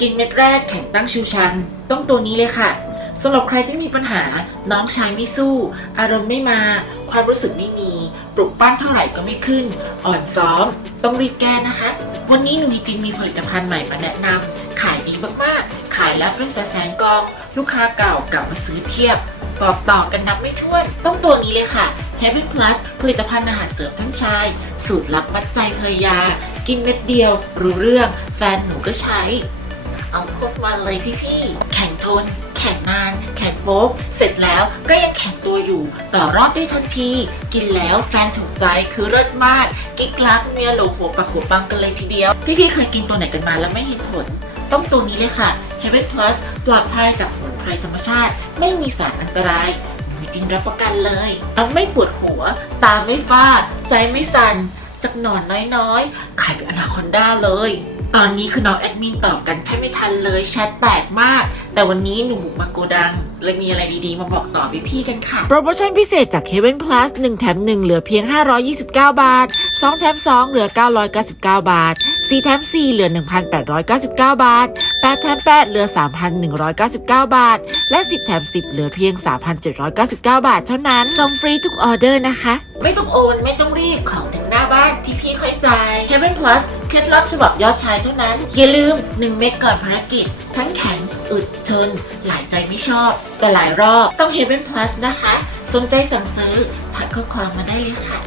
กินเม็ดแรกแข็งตั้งชูชัน ต้องตัวนี้เลยค่ะสำหรับใครที่มีปัญหาน้องชายไม่สู้ อารมณ์ไม่มา ความรู้สึกไม่มี ปลุกปั้นเท่าไหร่ก็ไม่ขึ้น อ่อนซ้อม ต้องรีบแก้นะคะ วันนี้หนูจินมีผลิตภัณฑ์ใหม่มาแนะนำขายดีมากๆ ขายแล้วเป็นแสนกอง ลูกค้าเก่ากลับมาซื้อเพียบบอกต่อกันนับไม่ถ้วน ต้องตัวนี้เลยค่ะ Heaven Plus ผลิตภัณฑ์อาหารเสริมทั้งชาย สูตรลับมัดใจภรรยา กินเม็ดเดียว รู้เรื่อง แฟนหนูก็ใช้ เอาพวกมันเลยพี่ๆแข่งทน แข่งนาน แข่งโป๊กเสร็จแล้วก็ยังแข่งตัวอยู่ ต่อรอบได้ทันที กินแล้วแฟนถูกใจคือเลิศมาก กิ๊กลักเมียหลงหัวปะหัวปังกันเลยทีเดียว พี่ๆเคยกินตัวไหนกันมาแล้วไม่เห็นผล ต้องตัวนี้เลยค่ะ Heaven Plus ปลอดภัยจากสมุนไพรธรรมชาติ ไม่มีสารอันตรายมีจริงรับประกันเลยเอาไม่ปวดหัว ตาไม่ฟ้า ใจไม่สั่นจากหนอนน้อยๆ ขายเป็นอนาคอนด้าเลย ตอนนี้คือน้องแอดมินตอบกันแทบไม่ทันเลยแชทแตกมาก แต่วันนี้หนูบุกมาโกดังเลยมีอะไรดีๆ มาบอกต่อพี่ๆกันค่ะ โปรโมชั่นพิเศษจาก Heaven Plus 1 แถม 1 เหลือเพียง 529 บาท 2 แถม 2 เหลือ 999 บาท 4 แถม 4 เหลือ 1,899 บาท 8 แถม 8 เหลือ 3,199 บาท และ 10 แถม 10 เหลือเพียง 3,799 บาท เท่านั้นส่งฟรีทุกออเดอร์นะคะ ไม่ต้องโอนไม่ต้องรีบของถึงหน้าบ้านพี่ๆค่อยจ่าย Heaven Plus เคล็ดลับฉบับยอดชายเท่านั้น อย่าลืม 1 เม็ดก่อนภารกิจ ทั้งแข็งอึดทนหลายใจไม่ชอบ แต่หลายรอบต้อง Heaven Plus นะคะ สนใจสั่งซื้อทักข้อความมาได้เลยค่ะ